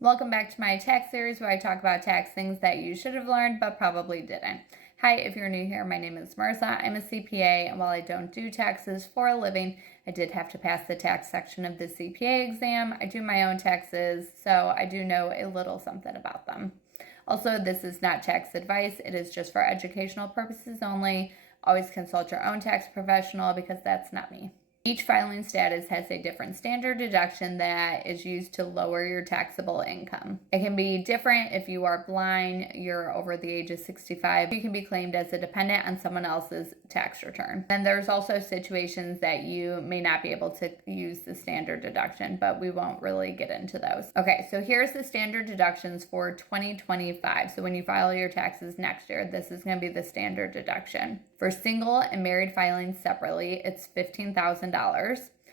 Welcome back to my tax series where I talk about tax things that you should have learned but probably didn't. Hi, if you're new here, my name is Marissa. I'm a CPA, and while I don't do taxes for a living, I did have to pass the tax section of the CPA exam. I do my own taxes, so I do know a little something about them. Also, this is not tax advice. It is just for educational purposes only. Always consult your own tax professional because that's not me. Each filing status has a different standard deduction that is used to lower your taxable income. It can be different if you are blind, you're over the age of 65. You can be claimed as a dependent on someone else's tax return. And there's also situations that you may not be able to use the standard deduction, but we won't really get into those. Okay, so here's the standard deductions for 2025. So when you file your taxes next year, this is going to be the standard deduction. For single and married filing separately, it's $15,000.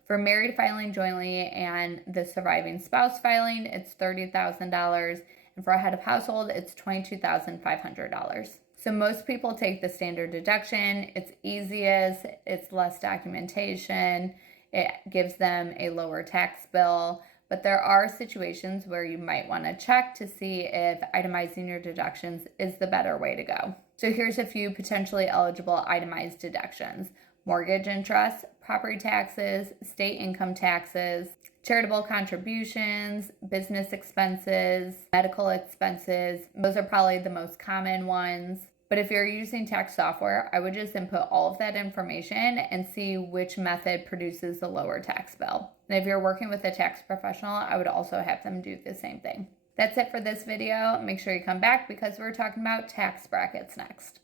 For married filing jointly and the surviving spouse filing, it's $30,000. And for a head of household, it's $22,500. So most people take the standard deduction. It's easiest, it's less documentation, it gives them a lower tax bill. But there are situations where you might want to check to see if itemizing your deductions is the better way to go. So here's a few potentially eligible itemized deductions: mortgage interest, property taxes, state income taxes, charitable contributions, business expenses, medical expenses. Those are probably the most common ones. But if you're using tax software, I would just input all of that information and see which method produces the lower tax bill. And if you're working with a tax professional, I would also have them do the same thing. That's it for this video. Make sure you come back because we're talking about tax brackets next.